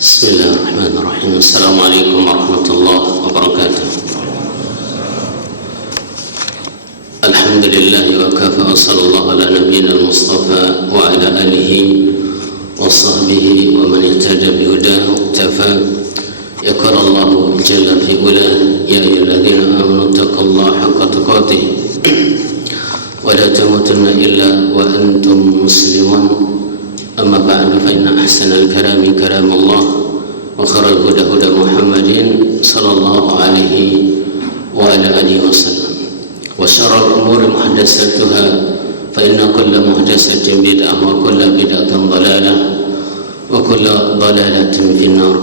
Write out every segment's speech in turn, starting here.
Bismillahirrahmanirrahim. Assalamualaikum warahmatullahi wabarakatuh. Alhamdulillah wa kafa wa sallallahu ala nabiyyina al-mustafa wa ala alihi wa sahbihi wa man ihtada bihudahu iktafa. Yaqul Allah jalla fi ulah ya ayyuhalladzina amanu taqullaha haqqa tuqatih wa la tamutunna illa wa antum muslimun. أما بعد فإن أحسن الكلام كلام الله وخير الهدى هدى محمد صلى الله عليه وعلى آله وسلم وشر الأمور محدثاتها فإن كل محدثة بدعة وكل بدعة ضلالة وكل ضلالة في النار.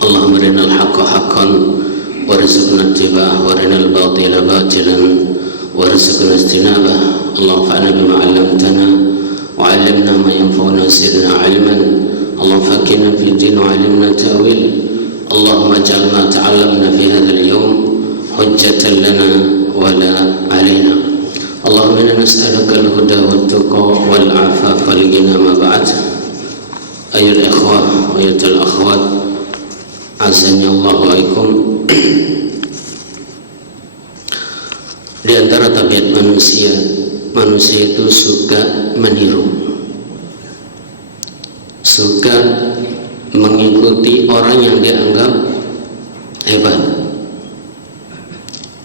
اللهم أرنا الحق حقا وارزقنا اتباعه وارنا الباطل باطلا وارزقنا اجتنابه. اللهم انفعنا بما علمتنا وعلمنا ما ينفعنا وزدنا علما. اللهم فقهنا في الدين وعلمنا تأويل. اللهم اجعل ما تعلمنا في هذا اليوم حجة لنا ولا علينا. اللهم إنا نسألك الهدى والتقى والعفاف والغنى. ما بعد، أيها الإخوة وأيها الأخوات عزني الله وإياكم. Di antara tabiat manusia itu suka meniru, suka mengikuti orang yang dianggap hebat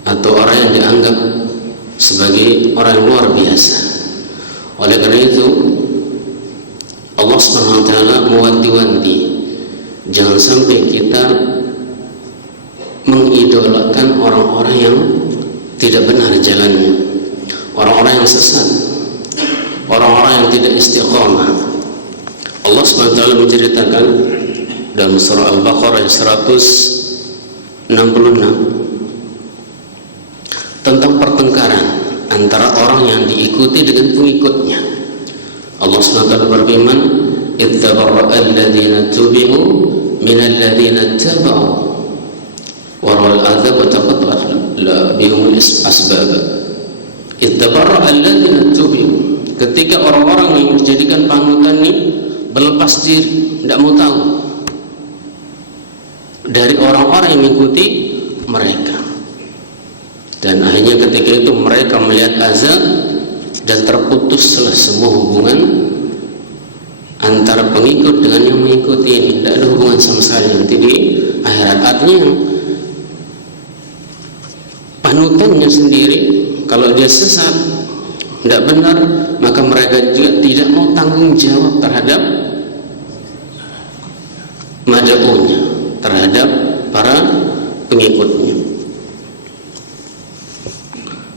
atau orang yang dianggap sebagai orang yang luar biasa. Oleh karena itu Allah Subhanahu wa taala mewanti-wanti jangan sampai kita mengidolakan orang-orang yang tidak benar jalannya, orang-orang yang sesat, orang-orang yang tidak istiqamah. Allah SWT menceritakan dalam surah Al-Baqarah 166 tentang pertengkaran antara orang yang diikuti dengan pengikutnya. Allah SWT berfirman, "Ittabarra'a alladziina tubi'u minal ladziina ittaba'u wa ra'al 'adzaba wa taqatta'at bihimul asbab." Ittabarra'a alladziina tubi'u, ketika orang-orang yang dijadikan panutan ini berlepas diri, tidak mau tahu dari orang-orang yang mengikuti mereka, dan akhirnya ketika itu mereka melihat azab dan terputuslah semua hubungan antara pengikut dengan yang mengikuti ini. Tidak ada hubungan sama sekali nanti di akhirat. Artinya panutannya sendiri kalau dia sesat, tidak benar, maka mereka juga tidak mau tanggung jawab terhadap mad'unya, terhadap para pengikutnya.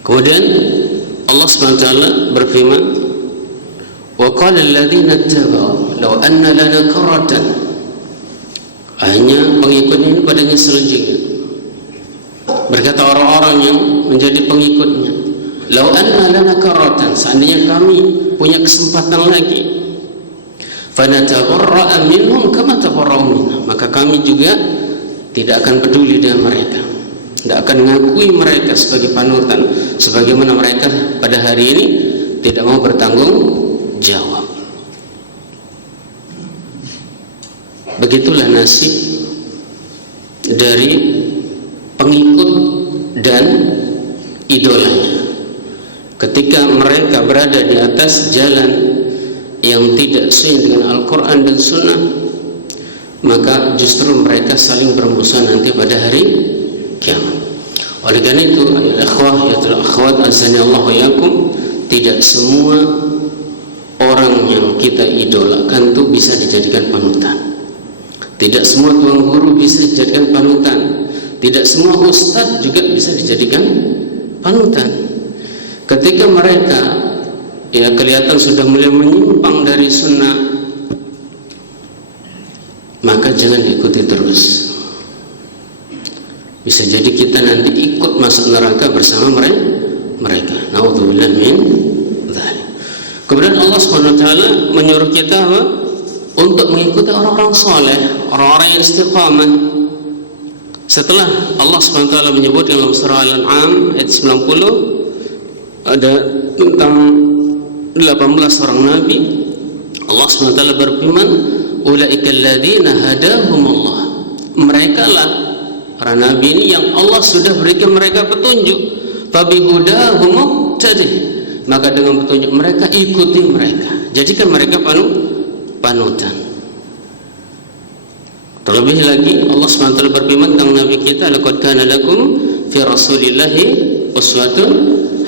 Kemudian Allah SWT berfirman, "Wa qala alladziina ittaba'u law anna lana karratan." Hanya pengikutnya ini pada nyesel juga. Berkata orang-orang yang menjadi pengikutnya, "Lau anna lana karatan," seandainya kami punya kesempatan lagi, "fanatabarra'a minhum kama tabarra'u minna," maka kami juga tidak akan peduli dengan mereka, tidak akan mengakui mereka sebagai panutan, sebagaimana mereka pada hari ini tidak mau bertanggung jawab. Begitulah nasib dari pengikut dan idolanya. Ketika mereka berada di atas jalan yang tidak sesuai dengan Al-Quran dan Sunnah, maka justru mereka saling bermusuhan nanti pada hari kiamat. Oleh karena itu, akhwat azanillahu yakum, tidak semua orang yang kita idolakan itu bisa dijadikan panutan. Tidak semua tuan guru bisa dijadikan panutan. Tidak semua ustadz juga bisa dijadikan panutan. Ketika mereka kelihatan sudah mulai menyimpang dari sunnah, maka jangan diikuti terus. Bisa jadi kita nanti ikut masuk neraka bersama mereka. Naudzubillah min dzalik. Kemudian Allah SWT menyuruh kita untuk mengikuti orang-orang saleh, orang-orang yang istiqamah. Setelah Allah SWT menyebut dalam surah Al-An'am ayat 90 ada tentang 18 orang nabi, Allah SWT berfirman, ulaika alladzina hadahumullah. Mereka lah para nabi ini yang Allah sudah berikan mereka petunjuk. Fabihudahum muqtadih, maka dengan petunjuk mereka ikuti mereka, jadikan mereka panutan. Terlebih lagi Allah SWT berfirman tentang nabi kita, laqad kana lakum fi rasulillahi uswatun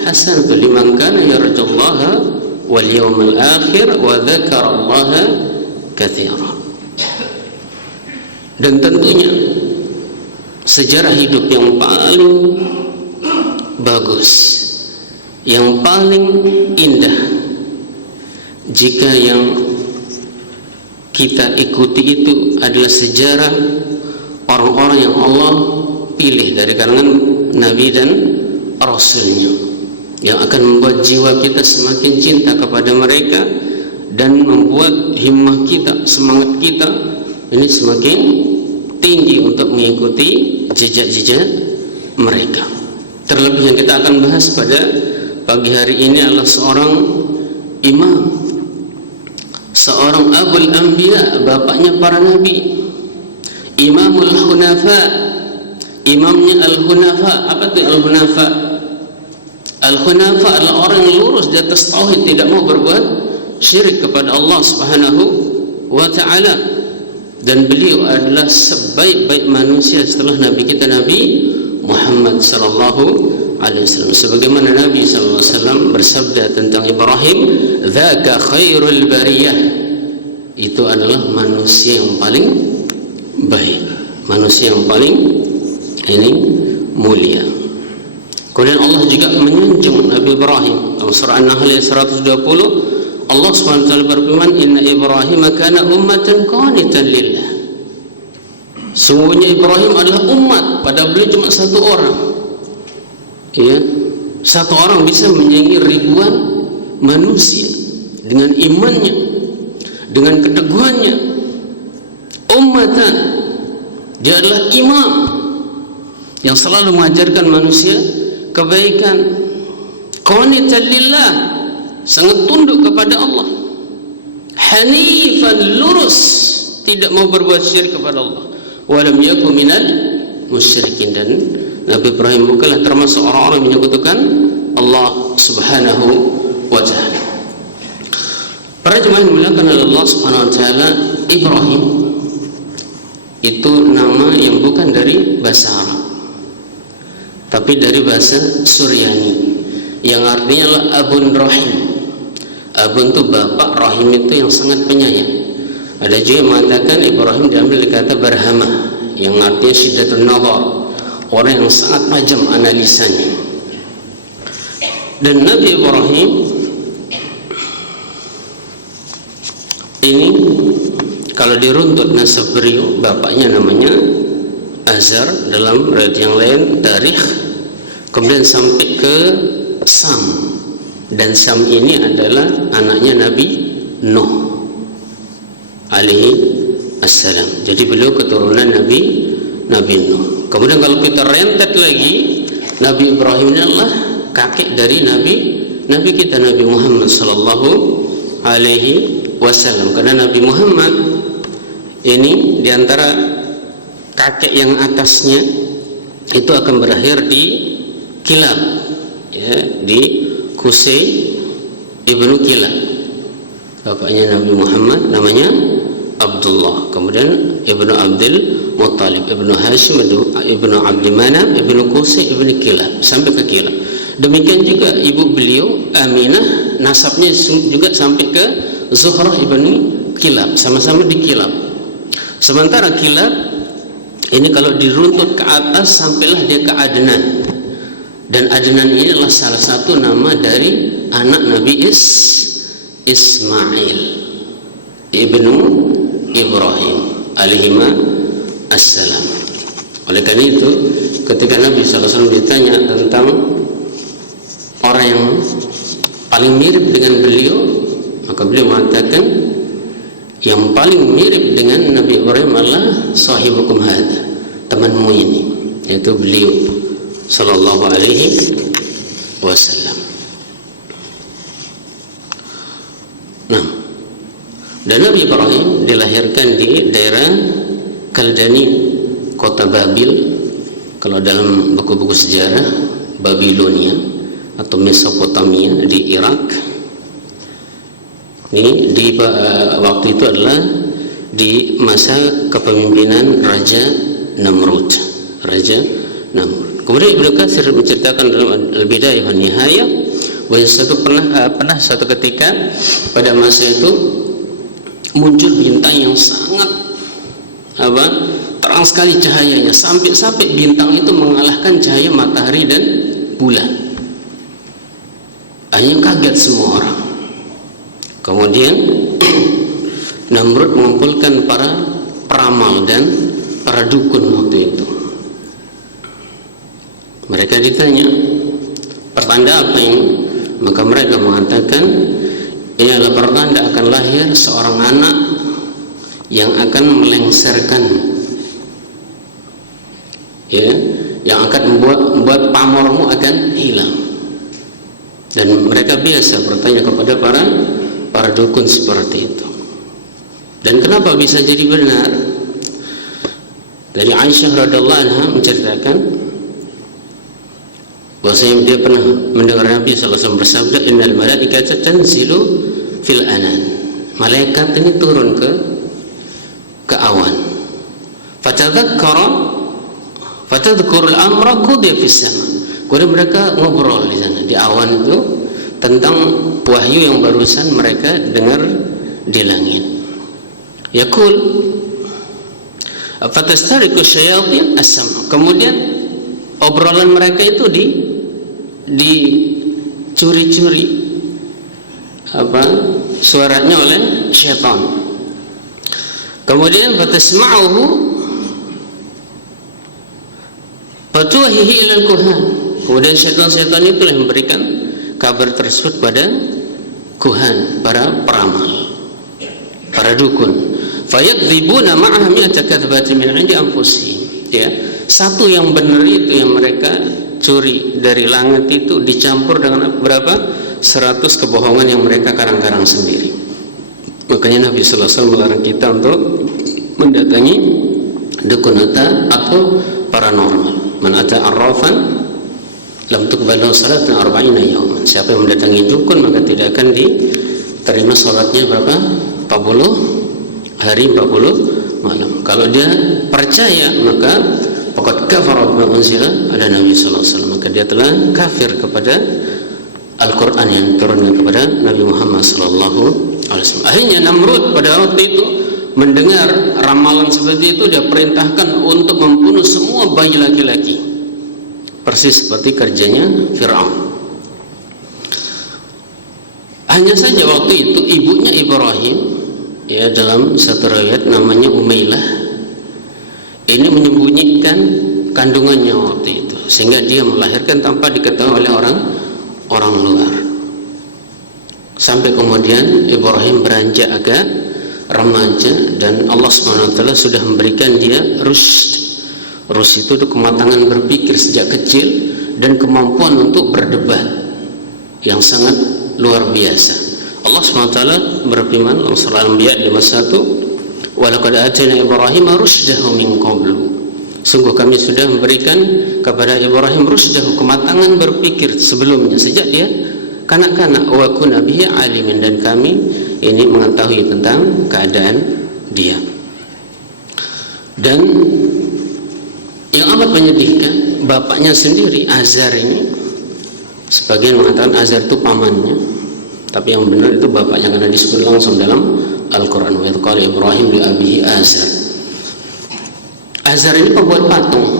hasanatun liman kana yarjullaha wal yawmal akhir wa dzakarallaha katsira. Dan tentunya sejarah hidup yang paling bagus, yang paling indah, jika yang kita ikuti itu adalah sejarah orang-orang yang Allah pilih dari kalangan Nabi dan Rasulnya, yang akan membuat jiwa kita semakin cinta kepada mereka dan membuat himmah kita, semangat kita ini semakin tinggi untuk mengikuti jejak-jejak mereka. Terlebih yang kita akan bahas pada pagi hari ini adalah seorang imam, seorang abul anbiya, bapaknya para nabi, imamul hunafa, imamnya al-hunafa. Apa itu al-hunafa? Al-hunafa adalah orang yang lurus di atas tauhid, tidak mau berbuat syirik kepada Allah Subhanahu wa ta'ala. Dan beliau adalah sebaik-baik manusia setelah Nabi kita Nabi Muhammad sallallahu alaihi wasallam. Sebagaimana Nabi sallallahu alaihi wasallam bersabda tentang Ibrahim, "Dzaka khairul bariyah." Itu adalah manusia yang paling baik, manusia yang paling mulia. Kemudian Allah juga menyanjung Nabi Ibrahim dalam surah An-Nahl ayat 120. Allah SWT berfirman, "Inna Ibrahim kana ummatan qanitan lillah." Sungguhnya Ibrahim adalah umat, padahal beliau cuma satu orang. Ya, satu orang bisa menyaingi ribuan manusia dengan imannya, dengan keteguhannya. Ummatan, dia adalah imam yang selalu mengajarkan manusia kebaikan. Qanitan lillah, sangat tunduk kepada Allah. Hanifan, lurus, tidak mau berbuat syirik kepada Allah. Walam yakum minal musyrikin, dan Nabi Ibrahim bukanlah termasuk orang-orang yang menyekutukan Allah Subhanahu wa ta'ala. Para jemaah yang dimuliakan oleh Allah Subhanahu wa ta'ala, Ibrahim itu nama yang bukan dari bahasa Arab, tapi dari bahasa Suryani, yang artinya adalah Abun Rahim. Abun itu bapak, Rahim itu yang sangat penyayang. Ada juga yang mengatakan Ibrahim diambil dari kata Barhama, yang artinya syiddatul nazar, orang yang sangat tajam analisanya. Dan Nabi Ibrahim ini kalau diruntut nasab beliau, bapaknya namanya Azar, dalam riwayat yang lain Tarikh, kemudian sampai ke Sam, dan Sam ini adalah anaknya Nabi Nuh alaihi assalam. Jadi beliau keturunan Nabi Nuh. Kemudian kalau kita rentet lagi, Nabi Ibrahim adalah kakek dari Nabi kita Nabi Muhammad sallallahu alaihi wasallam. Karena Nabi Muhammad ini diantara kakek yang atasnya itu akan berakhir di Kilab, ya, di Qusay ibnu Kilab. Bapaknya Nabi Muhammad namanya Abdullah, kemudian ibnu Abdul Muttalib, ibnu Hashim, ibnu Abdi Manaf, ibnu Qusay, ibnu Kilab, sampai ke Kilab. Demikian juga ibu beliau Aminah, nasabnya juga sampai ke Zuhrah ibnu Kilab, sama-sama di Kilab. Sementara Kilab ini kalau diruntut ke atas sampailah dia ke Adnan, dan Adnan ini adalah salah satu nama dari anak Nabi Ismail ibnu Ibrahim alaihima assalam. Oleh karena itu, ketika Nabi SAW ditanya tentang orang yang paling mirip dengan beliau, maka beliau mengatakan yang paling mirip dengan Nabi Ibrahim adalah sahibukum hadha, temanmu ini, yaitu beliau sallallahu alaihi wasallam. Nah, dan Nabi Ibrahim dilahirkan dilahirkan di daerah Kaldanin, kota Babil. Kalau dalam buku-buku sejarah, Babilonia atau Mesopotamia di Irak. Ini di waktu itu adalah di masa kepemimpinan Raja Namrud. Kemudian Ibnu Katsir menceritakan dalam Al-Bidayah wan Nihayah bahwa suatu ketika pada masa itu muncul bintang yang sangat terang sekali cahayanya, sampai bintang itu mengalahkan cahaya matahari dan bulan. Hanya kaget semua orang. Kemudian Namrud mengumpulkan para peramal dan para dukun waktu itu. Mereka ditanya, pertanda apa ini? Maka mereka mengatakan, ini adalah pertanda akan lahir seorang anak yang akan melengsarkan, yang akan membuat pamormu akan hilang. Dan mereka biasa bertanya kepada para dukun seperti itu. Dan kenapa bisa jadi benar? Dari Aisyah radhiallahu anha menceritakan bahwasanya dia pernah mendengar Nabi sallallahu alaihi wasallam bersabda, innal malaikata tanzilu fil anan. Malaikat ini turun ke awan. Fatadhkurul amra qudiya fis sama. Kemudian mereka ngobrol di sana di awan itu tentang wahyu yang barusan mereka dengar di langit. Yaqul fatastariku syayatin as-sam. Kemudian obrolan mereka itu dicuri-curi suaranya oleh syaitan. Kemudian fatasma'uhu fatuhihi ilal kuhan. Kemudian syaitan-syaitan itu yang memberikan kabar tersebut pada kuhan, para peramal, para dukun. Fayakdzibuna ma'aha mi'ata kadzabatin min 'indi anfusihim. Ya, satu yang benar itu yang mereka curi dari langit itu dicampur dengan berapa? 100 kebohongan yang mereka karang-karang sendiri. Makanya Nabi sallallahu alaihi wasallam melarang kita untuk mendatangi dukun atau paranormal. Man ata arrafan lam tuqbalu salatan 40 yawman. Siapa yang mendatangi dukun maka tidak akan diterima salatnya berapa? 40 hari 40 malam. Kalau dia percaya maka faqad kafara bima unzila ala Nabi sallallahu alaihi wasallam, maka dia telah kafir kepada Al-Qur'an yang turunkan kepada Nabi Muhammad sallallahu alaihi wasallam. Akhirnya Namrud pada waktu itu mendengar ramalan seperti itu, dia perintahkan untuk membunuh semua bayi laki-laki, persis seperti kerjanya Fir'aun. Hanya saja waktu itu ibunya Ibrahim, ya, dalam satu riwayat namanya Umailah, ini menyembunyikan kandungannya waktu itu, sehingga dia melahirkan tanpa diketahui oleh orang luar. Sampai kemudian Ibrahim beranjak agak remaja dan Allah SWT sudah memberikan dia rusyd. Rusyd itu kematangan berpikir sejak kecil dan kemampuan untuk berdebat yang sangat luar biasa. Allah SWT berfirman dalam surah Al-Anbiya 51, wa laqad atayna Ibrahima rusydahu min qablu. Sungguh kami sudah memberikan kepada Ibrahim rusydahu, kematangan berpikir sebelumnya, sejak dia kanak-kanak, wa kunna bihi alimin, dan kami ini mengetahui tentang keadaan dia. Dan yang amat menyedihkan, bapaknya sendiri Azar ini, sebagian mengatakan Azar itu pamannya, tapi yang benar itu bapaknya karena disebut langsung dalam Al-Quran, wa idh qala Ibrahim li abihi Azar. Azar ini pembuat patung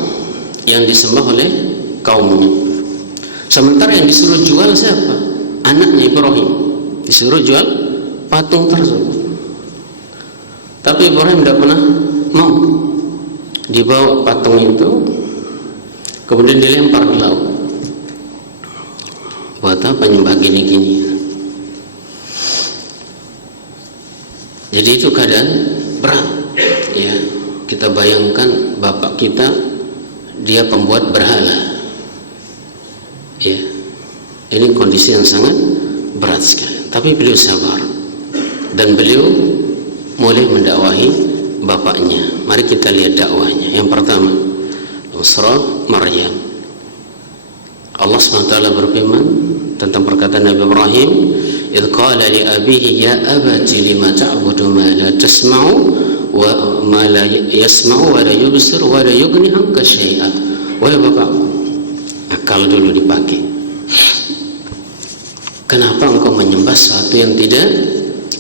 yang disembah oleh kaumnya. Sementara yang disuruh jual siapa? Anaknya Ibrahim disuruh jual patung tersebut. Tapi Ibrahim tidak pernah mau. Dibawa patung itu, kemudian dilempar di laut. Buat apa nyembah gini-gini? Jadi itu keadaan berat, ya. Kita bayangkan bapak kita, dia pembuat berhala, ya. Ini kondisi yang sangat berat sekali. Tapi beliau sabar dan beliau mulai mendakwahi bapaknya. Mari kita lihat dakwahnya. Yang pertama, surah Maryam. Allah SWT berfirman tentang perkataan Nabi Ibrahim, "Idz qala li abihi ya abati lima ta'budu ma la tasma'u wa ma la yasma'u wa la yubsir wa la yughni 'anka syai'a." Wahai bapakku, akal dulu dipakai. Kenapa engkau menyembah sesuatu yang tidak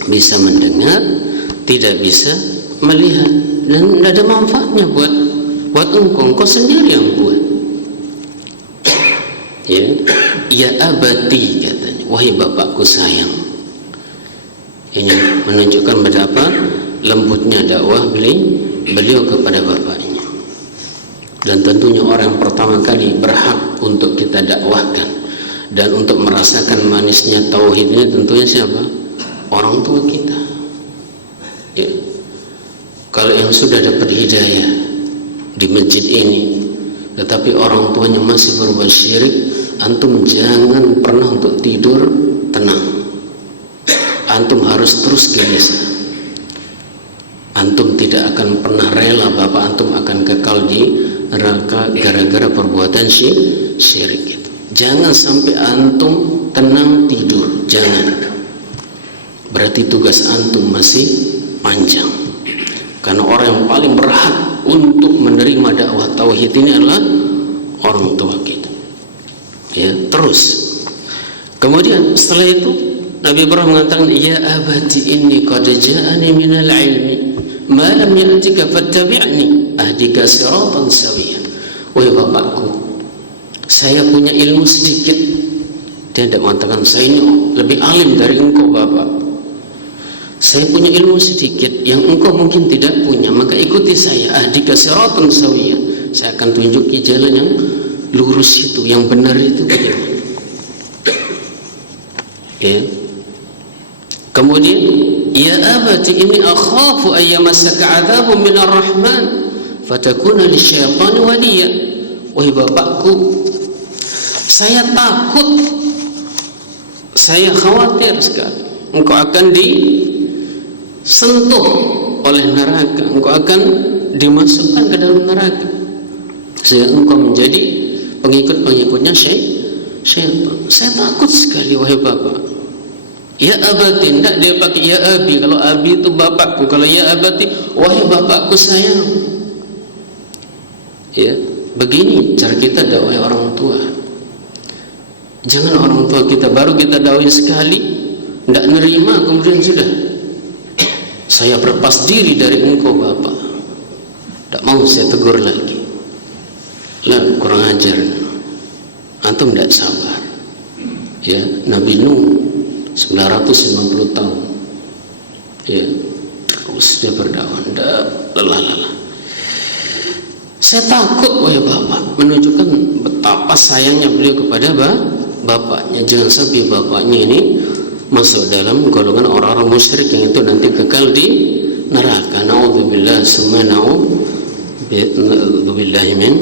bisa mendengar, tidak bisa melihat, dan tidak ada manfaatnya buat engkau sendiri yang buat. Ya abati, katanya, wahai bapakku sayang. Ini menunjukkan betapa lembutnya dakwah beliau kepada bapaknya. Dan tentunya orang yang pertama kali berhak untuk kita dakwahkan dan untuk merasakan manisnya tauhid ini tentunya siapa? Orang tua kita. Ya. Kalau yang sudah dapat hidayah di masjid ini tetapi orang tuanya masih berbuat syirik, antum jangan pernah untuk tidur tenang. Antum harus terus gelisah. Antum tidak akan pernah rela bapak antum akan kekal di neraka gara-gara perbuatan syirik itu. Jangan sampai antum tenang tidur, jangan. Berarti tugas antum masih panjang. Karena orang yang paling berhak untuk menerima dakwah tauhid ini adalah orang tua kita. Ya, terus. Kemudian setelah itu Nabi Ibrahim mengatakan, "Ya abati inni qad ja'ani minal ilmi ma lam ya'tika fattabi'ni ahdika siratan sawiyyan." Wahai bapakku, saya punya ilmu sedikit. Dia tidak mengatakan saya ini lebih alim dari engkau bapak. Saya punya ilmu sedikit yang engkau mungkin tidak punya, maka ikuti saya. Ahdika siratan sawiyyan. Saya akan tunjuki jalan yang lurus itu, yang benar itu bagaimana. Ya. Kemudian, ya abati inni akhafu ayyamassaka 'adzabun minar rahman fatakuna lisyaitani waliya. Wahai bapakku, saya takut, saya khawatir sekali engkau akan disentuh oleh neraka, engkau akan dimasukkan ke dalam neraka sehingga engkau menjadi pengikut-pengikutnya syaitan. Saya takut sekali wahai bapak. Ya abati, tidak dia pakai ya abi. Kalau abi itu bapakku, kalau ya abati, wahai bapakku sayang. Ya, begini cara kita dakwah orang tua. Jangan orang tua kita baru kita dakwah sekali, tidak nerima, kemudian sudah saya berlepas diri dari engkau bapak, tidak mau saya tegur lagi. Lah, kurang ajar. Antum tidak sabar. Ya, Nabi Nuh 950 tahun. Ya, terus dia berdakwah, lelah. Saya takut wahai bapak, menunjukkan betapa sayangnya beliau kepada bapaknya. Jangan sampai bapaknya ini masuk dalam golongan orang-orang musyrik yang itu nanti kekal di neraka. Naudzubillah summa naudzubillah min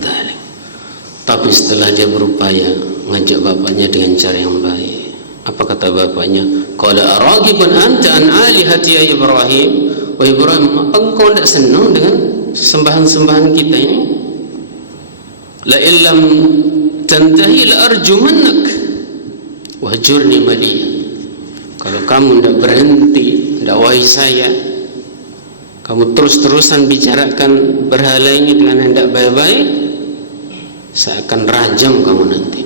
dzalik. Tapi setelah dia berupaya ngajak bapaknya dengan cara yang baik, apa kata bapaknya? Qala araghibun anta an alihati ya Ibrahim. Wahai Ibrahim, apa engkau tidak senang dengan sembahan-sembahan kita ini? La illam tantahi la arjumannak wahjurni maliya. Kalau kamu tidak berhenti dakwai saya, kamu terus-terusan bicarakan berhala ini dengan yang tidak baik-baik, saya akan rajam kamu nanti.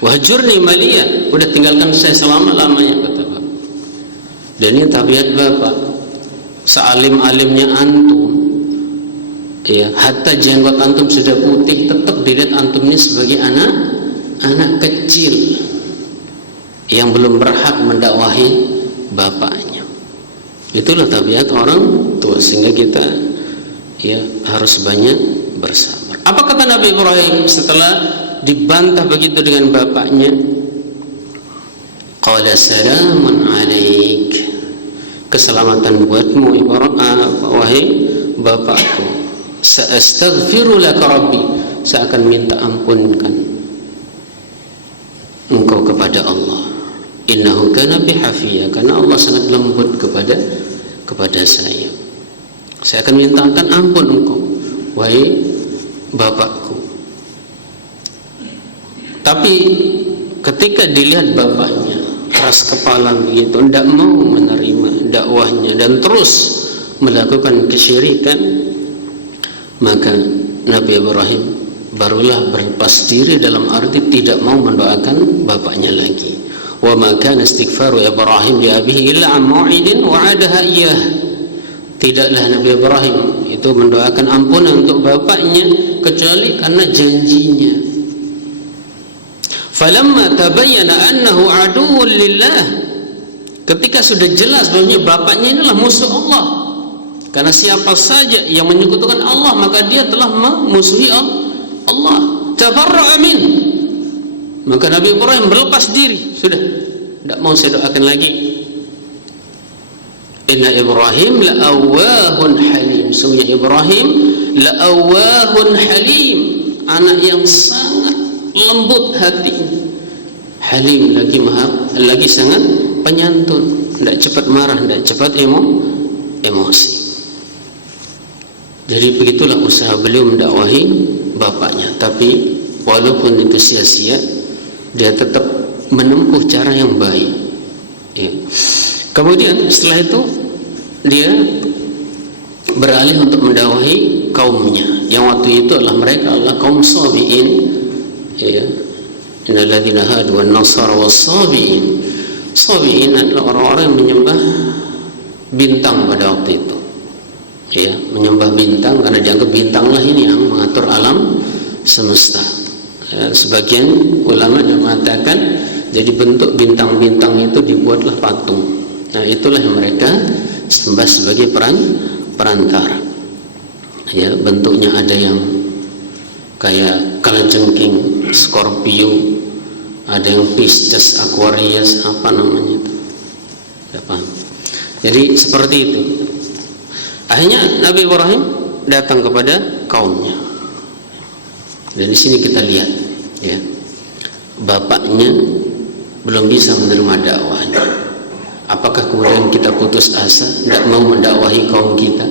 Wahjurni maliya, udah tinggalkan saya selama-lamanya, kata bapak. Dan ini tabiat bapak, sealim-alimnya antum, ya, hatta jenggot antum sudah putih, tetap dilihat antum ini sebagai anak kecil yang belum berhak mendakwahi bapaknya. Itulah tabiat orang tua, sehingga kita ya harus banyak bersabar. Apa kata Nabi Ibrahim setelah dibantah begitu dengan bapaknya? Qala salamun alaik. Keselamatan buatmu wahai bapakku. Sa'astaghfiru laka rabbi. Saya akan minta ampunkan engkau kepada Allah. Innahu kana bihafiyya, karena Allah sangat lembut kepada saya. Saya akan mintakan ampun engkau, wahai bapakku. Tapi ketika dilihat bapaknya keras kepala begitu, tidak mau menerima dakwahnya dan terus melakukan kesyirikan, maka Nabi Ibrahim barulah berlepas diri, dalam arti tidak mau mendoakan bapaknya lagi. Wa ma kana istighfaru Ibrahim li abihi illa an mau'idin wa'adaha iyyah. Tidaklah Nabi Ibrahim itu mendoakan ampunan untuk bapaknya kecuali karena janjinya. Falamma tabayyana annahu aduwwun lillah, ketika sudah jelas bahwa bapaknya inilah musuh Allah, karena siapa saja yang menyekutukan Allah maka dia telah memusuhi Allah. Tabarra'a min, maka Nabi Ibrahim berlepas diri, sudah tidak mau saya doakan lagi. Inna Ibrahim la'awwahun halim, sungguh Ibrahim la'awwahun halim, anak yang sangat lembut hatinya, halim lagi sangat penyantun, tidak cepat marah, tidak cepat emosi. Jadi begitulah usaha beliau mendakwahi bapaknya. Tapi walaupun itu sia-sia, dia tetap menempuh cara yang baik, ya. Kemudian setelah itu dia beralih untuk mendakwahi kaumnya, yang waktu itu mereka adalah kaum Sabi'in, ya. Innal ladzina hadu wan nasara was Sabi'in. Sabi'in adalah orang-orang yang menyembah bintang pada waktu itu, ya, menyembah bintang karena dianggap bintanglah ini yang mengatur alam semesta. Ya, sebagian ulama yang mengatakan jadi bentuk bintang-bintang itu dibuatlah patung. Nah, itulah yang mereka sembah sebagai perantara. Ya, bentuknya ada yang kayak kalajengking, Scorpio, ada yang Pisces, Aquarius, apa namanya itu, tidak paham. Jadi seperti itu. Akhirnya Nabi Ibrahim datang kepada kaumnya, dan di sini kita lihat, ya, bapaknya belum bisa menerima dakwahnya. Apakah kemudian kita putus asa, tidak mau mendakwahi kaum kita?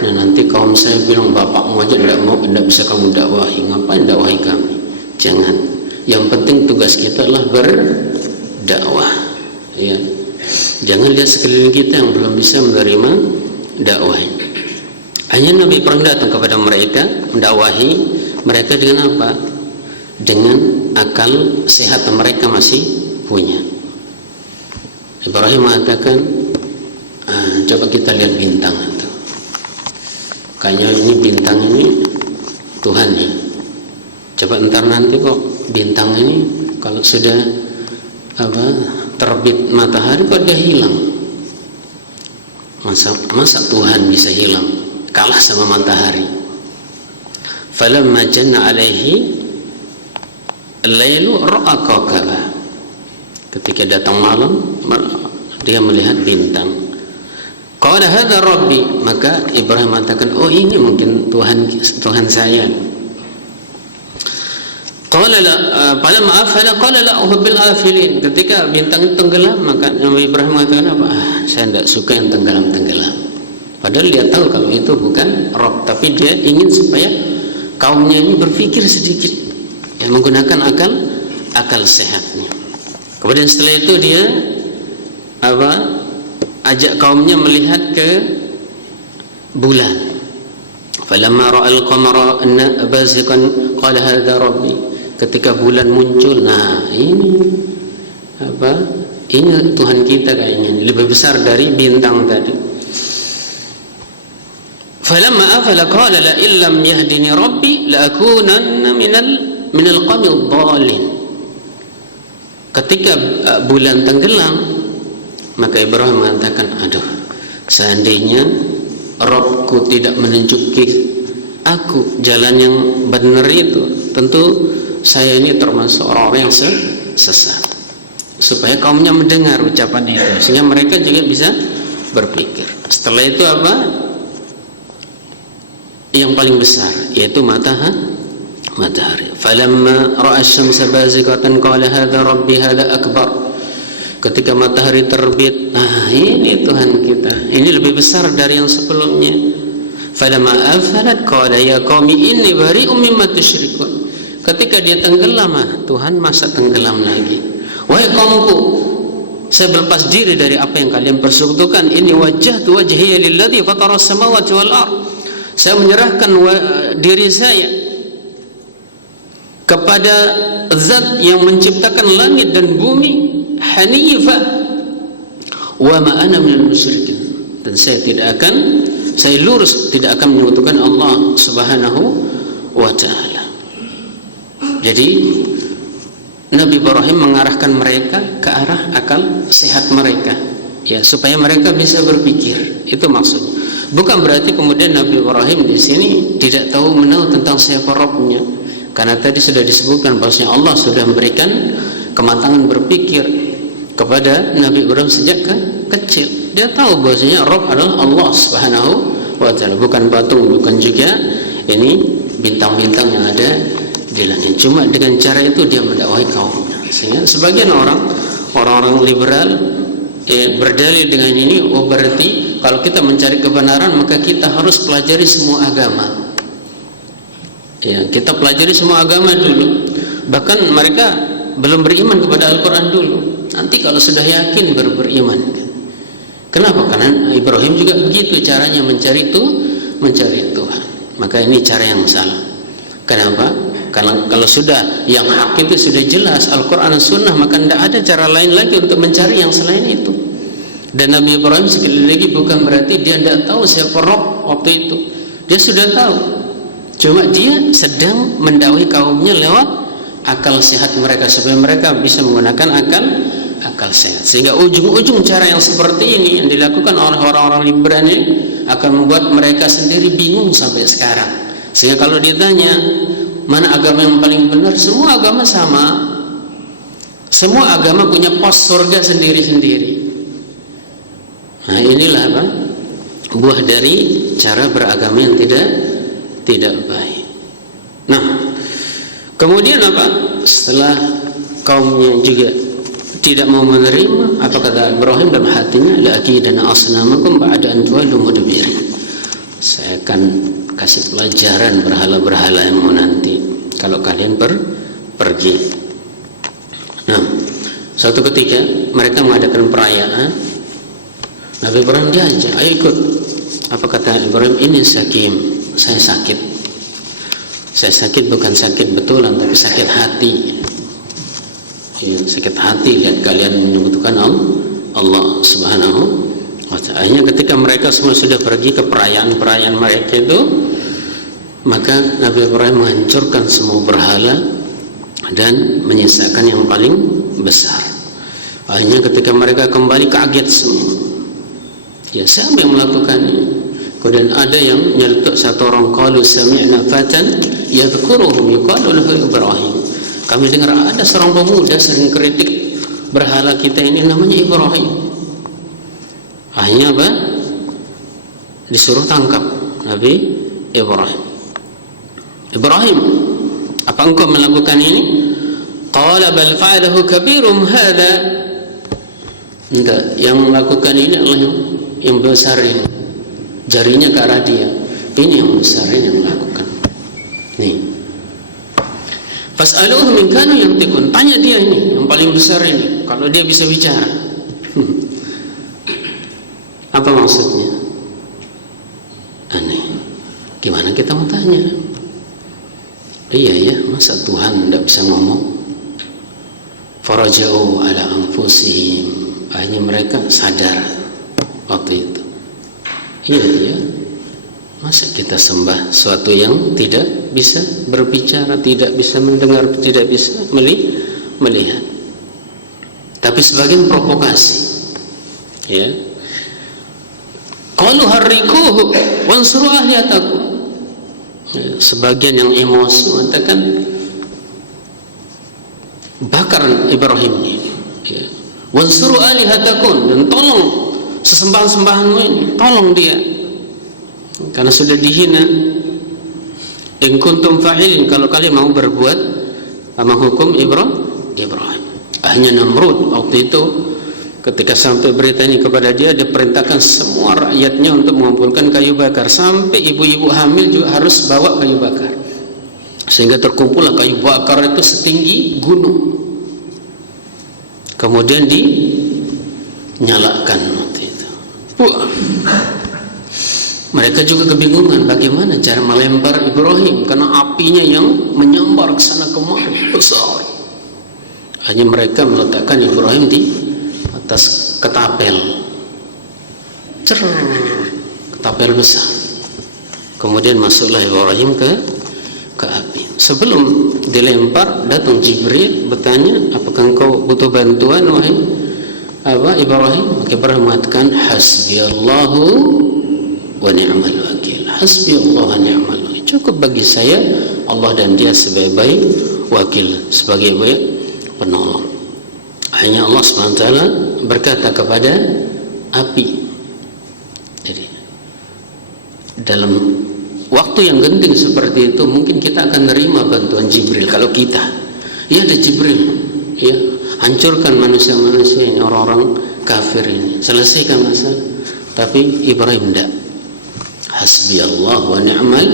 Nah, nanti kaum saya bilang bapakmu aja tidak mau, tidak bisa kamu dakwahi, ngapain dakwahi kami? Jangan. Yang penting tugas kita adalah berdakwah, ya. Jangan lihat sekeliling kita yang belum bisa menerima dakwah. Hanya Nabi Ibrahim datang kepada mereka, mendakwahi mereka dengan apa? Dengan akal sehat yang mereka masih punya. Ibrahim mengatakan, coba kita lihat bintang itu. Kayaknya ini bintang ini Tuhan ya. Coba ntar nanti kok bintang ini kalau sudah terbit matahari kok dia hilang. Masa Tuhan bisa hilang, kalah sama matahari. Falamma janna alaihi al-lailu ra'a kawkaba. Ketika datang malam, dia melihat bintang. Qala hadza rabbi, maka Ibrahim mengatakan, oh ini mungkin Tuhan saya. Qala la falamma afala qala la uhibbil afilin. Ketika bintang itu tenggelam, maka Nabi Ibrahim mengatakan apa? Saya tidak suka yang tenggelam-tenggelam. Padahal dia tahu kalau itu bukan Rabb, tapi dia ingin supaya kaumnya ini berpikir sedikit, ya, menggunakan akal sehatnya. Kemudian setelah itu dia ajak kaumnya melihat ke bulan. Falamma ra'al qamara baziqan qala hadza rabbi. Ketika bulan muncul, nah ini ini Tuhan kita kayaknya, lebih besar dari bintang tadi. Falamma afala qala la illam yahdini rabbi la akunanna minal qawmil dhalin. Ketika bulan tenggelam, maka Ibrahim mengatakan, aduh, seandainya Rabbku tidak menunjuki aku jalan yang benar itu, tentu saya ini termasuk orang-orang yang sesat. Supaya kaumnya mendengar ucapan itu, sehingga mereka juga bisa berpikir. Setelah itu apa? Yang paling besar, yaitu matahari. Falamma ra'a asy-syamsa bazighatan qala hadza rabbi hadza akbar. ketika matahari terbit, nah ini Tuhan kita, ini lebih besar dari yang sebelumnya. Falamma afalat qala ya qaumi inni bari'um mimma tusyrikun. Ketika dia tenggelam, Tuhan masa tenggelam lagi. Wahai kaumku, saya berlepas diri dari apa yang kalian persekutukan. Ini wajjahtu wajhiya lilladzi fatara as-samawati wal ardh. Saya menyerahkan diri saya kepada zat yang menciptakan langit dan bumi, hanifah wa ma ana minal musyrikin. Dan saya lurus tidak akan menyekutukan Allah Subhanahu wa taala. Jadi Nabi Ibrahim mengarahkan mereka ke arah akal sehat mereka, ya, supaya mereka bisa berpikir. Itu maksudnya. Bukan berarti kemudian Nabi Ibrahim di sini tidak tahu menahu tentang siapa Rabbnya, karena tadi sudah disebutkan bahwasanya Allah sudah memberikan kematangan berpikir kepada Nabi Ibrahim sejak kecil. Dia tahu bahwasanya Rabb adalah Allah Subhanahu wa taala, bukan patung, bukan juga ini bintang-bintang yang ada di langit. Cuma dengan cara itu dia mendakwai kaumnya. Sehingga sebagian orang-orang liberal berdalil dengan ini, oh berarti kalau kita mencari kebenaran maka kita harus pelajari semua agama. Ya, kita pelajari semua agama dulu. Bahkan mereka belum beriman kepada Al-Quran dulu. Nanti kalau sudah yakin baru beriman. Kenapa? Karena Ibrahim juga begitu caranya mencari Tuhan. Maka ini cara yang salah. Kenapa? Karena kalau sudah yang hak itu sudah jelas Al-Quran dan Sunnah, maka tidak ada cara lain lagi untuk mencari yang selain itu. Dan Nabi Ibrahim sekali lagi bukan berarti dia tidak tahu siapa Rabb waktu itu. Dia sudah tahu. Cuma dia sedang mendakwai kaumnya lewat akal sehat mereka, supaya mereka bisa menggunakan akal sehat. Sehingga ujung-ujung cara yang seperti ini yang dilakukan oleh orang-orang liberal ini akan membuat mereka sendiri bingung sampai sekarang. Sehingga kalau ditanya mana agama yang paling benar, semua agama sama. Semua agama punya pos surga sendiri-sendiri. Nah, inilah apa? Buah dari cara beragama yang tidak baik. Nah, kemudian apa? Setelah kaumnya juga tidak mau menerima, apa kata Ibrahim dalam hatinya? La aqidana asnamakum ba'da an tuwallu mudbirin. Saya akan kasih pelajaran berhala-berhala yang mau nanti kalau kalian pergi. Nah, suatu ketika mereka mengadakan perayaan, Nabi Ibrahim diajak, ayo ikut. Apa kata Ibrahim? Ini sakim, saya sakit. Saya sakit bukan sakit betulan, tapi sakit hati. Ya, sakit hati lihat kalian menyebutkan Allah Subhanahu wa ta'ala. Akhirnya ketika mereka semua sudah pergi ke perayaan-perayaan mereka itu, maka Nabi Ibrahim menghancurkan semua berhala dan menyisakan yang paling besar. Akhirnya ketika mereka kembali kaget semua. Ya, siapa yang melakukannya? Kemudian ada yang nyeletuk satu orang, qalu sami'na fatan yadhkuruhum yuqalu lahu Ibrahim. Kami dengar ada seorang pemuda sering kritik berhala kita ini, namanya Ibrahim. Akhirnya apa? Disuruh tangkap Nabi Ibrahim. Ibrahim, apa engkau melakukan ini? Qala bal fa'alahu kabirum hadha. Enggak, yang melakukan ini adalah yang besar ini. Jarinya ke arah dia. Ini yang besar ini yang melakukan. Nih. Fas'aluhu min kanu yantiqun. Tanya dia ini, yang paling besar ini, kalau dia bisa bicara. Apa maksudnya? Aneh. Gimana kita mau tanya? Iya ya, masa Tuhan tidak bisa ngomong? Faraja'u ala anfusihim. Akhirnya mereka sadar waktu itu. Iya, masa kita sembah sesuatu yang tidak bisa berbicara, tidak bisa mendengar, tidak bisa melihat. Tapi sebagian provokasi, ya. Qalu harrikuhu wansuru ahliyatakum. Ya, sebagian yang emosi mengatakan bakar Ibrahim ini, ya. Wansuru alihatakum, dan tolong sesembahan-sembahanmu ini, tolong dia karena sudah dihina. In kuntum fa'ilin, kalau kalian mau berbuat menghukum Ibrahim. Akhirnya Namrud waktu itu Ketika sampai berita ini kepada dia, dia perintahkan semua rakyatnya untuk mengumpulkan kayu bakar. Sampai ibu-ibu hamil juga harus bawa kayu bakar. Sehingga terkumpullah kayu bakar itu setinggi gunung. Kemudian dinyalakan waktu itu. Wah. Mereka juga kebingungan bagaimana cara melempar Ibrahim, karena apinya yang menyambar ke sana kemari besar. Hanya mereka meletakkan Ibrahim di atas ketapel, ketapel besar. Kemudian masuklah Ibrahim ke api. Sebelum dilempar, datang Jibril bertanya, apakah engkau butuh bantuan wahai Ibrahim? Maka Ibrahim mengatakan, hasbiyallahu wa ni'mal wakil. Hasbiyallahu wa ni'mal wakil. Cukup bagi saya Allah dan dia sebagai baik wakil, sebagai baik penolong. Hanya Allah SWT berkata kepada api. Jadi dalam waktu yang genting seperti itu, mungkin kita akan menerima bantuan Jibril. Kalau kita, ya ada Jibril, ya hancurkan manusia-manusia ini, orang-orang kafir ini, selesaikan masalah. Tapi Ibrahim tidak. Hasbiyallah wa ni'mal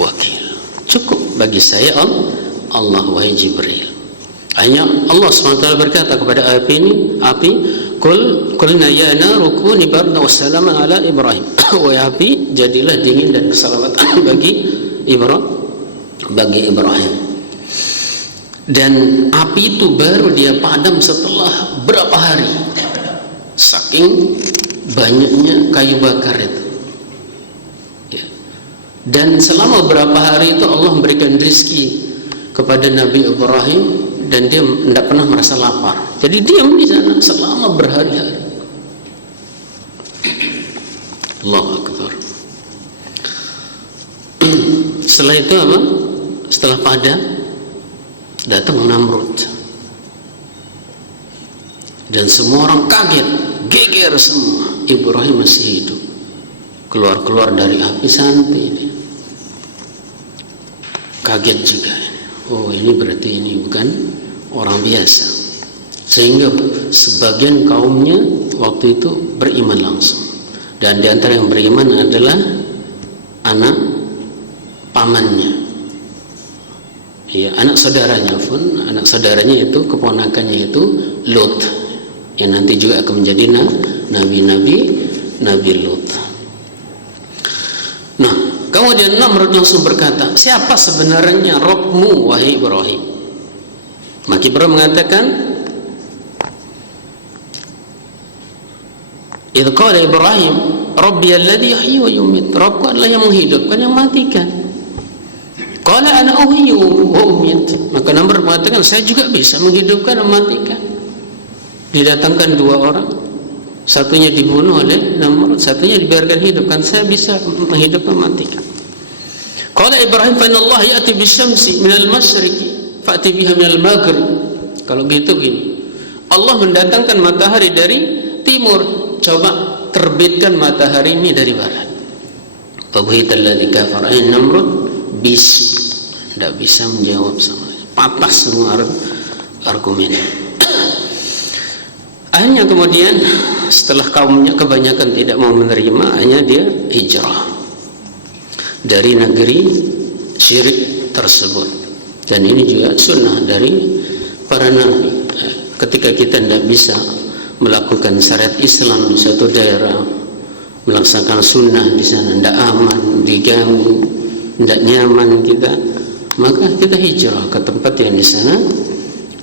wakil. Cukup bagi saya Allah wahai Jibril. Hanya Allah SWT berkata kepada api ini, Qulna ya naru kuni bardan wa salaman ala Ibrahim. Wahai api, jadilah dingin dan keselamatan bagi Ibrahim. Dan api itu baru dia padam setelah berapa hari, saking banyaknya kayu bakar itu. Dan selama berapa hari itu Allah memberikan rezeki kepada Nabi Ibrahim, dan dia tidak pernah merasa lapar. Jadi diam di sana selama berhari-hari. Allahu Akbar. Setelah itu apa? Setelah padam, datang Namrud. Dan semua orang kaget, geger semua. Ibrahim masih hidup. Keluar dari api santai dia. Kaget juga. Oh, ini berarti ini bukan orang biasa. Sehingga sebagian kaumnya waktu itu beriman langsung. Dan di antara yang beriman adalah anak pamannya. Ya, anak saudaranya pun, anak saudaranya itu keponakannya itu Lut, yang nanti juga akan menjadi Nabi Lut. Nah, kemudian Namrud langsung berkata, siapa sebenarnya Rabbmu wahai Ibrahim? Maka Ibrahim mengatakan, idh qala Ibrahim Rabbi alladhi yuhyi wa yumit. Rabbku adalah yang menghidupkan, yang mematikan. Qala ana uhyi wa umit. Maka Namrud mengatakan, saya juga bisa menghidupkan dan mematikan. Didatangkan dua orang, satunya dibunuh oleh Namrud, satunya dibiarkan hidup. Kan saya bisa menghidupkan, mematikan. Qala Ibrahim fa inna Allah ya'ti bisyamsi minal masyriqi fa'ti biha minal maghrib. Kalau gitu gini, Allah mendatangkan matahari dari timur, coba terbitkan matahari ini dari barat. Fabuhital ladzi kafara Namrud tidak bisa menjawab sama, patah semua argumen. Hanya kemudian setelah kaumnya kebanyakan tidak mau menerima, hanya dia hijrah dari negeri syirik tersebut. Dan ini juga sunnah dari para nabi. Ketika kita tidak bisa melakukan syariat Islam di suatu daerah, melaksanakan sunnah di sana tidak aman, diganggu, tidak nyaman kita, maka kita hijrah ke tempat yang di sana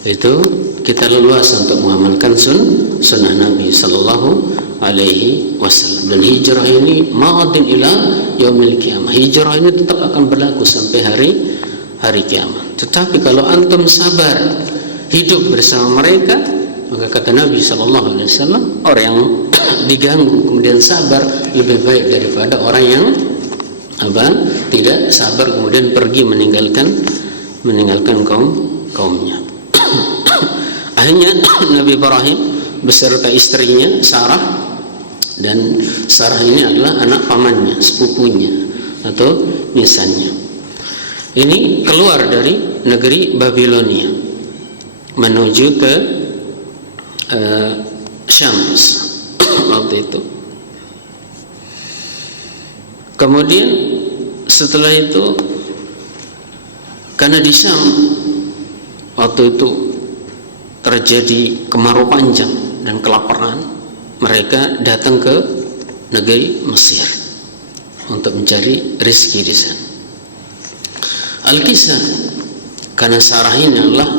itu kita leluasa untuk mengamalkan sunnah Nabi Sallallahu Alaihi Wasallam. Dan hijrah ini madin ila yaumil qiyamah. Hijrah ini tetap akan berlaku sampai hari kiamat. Tetapi kalau antum sabar hidup bersama mereka, maka kata Nabi Sallallahu Alaihi Wasallam, orang yang diganggu kemudian sabar lebih baik daripada orang yang tidak sabar kemudian pergi meninggalkan kaumnya. Akhirnya Nabi Ibrahim beserta istrinya Sarah, dan Sarah ini adalah anak pamannya, sepupunya atau nisannya. Ini keluar dari negeri Babilonia menuju ke Syams waktu itu. Kemudian setelah itu, karena di Syam waktu itu terjadi kemarau panjang dan kelaparan, mereka datang ke negeri Mesir untuk mencari rezeki di sana. Al-Kisah, karena Sarah ini adalah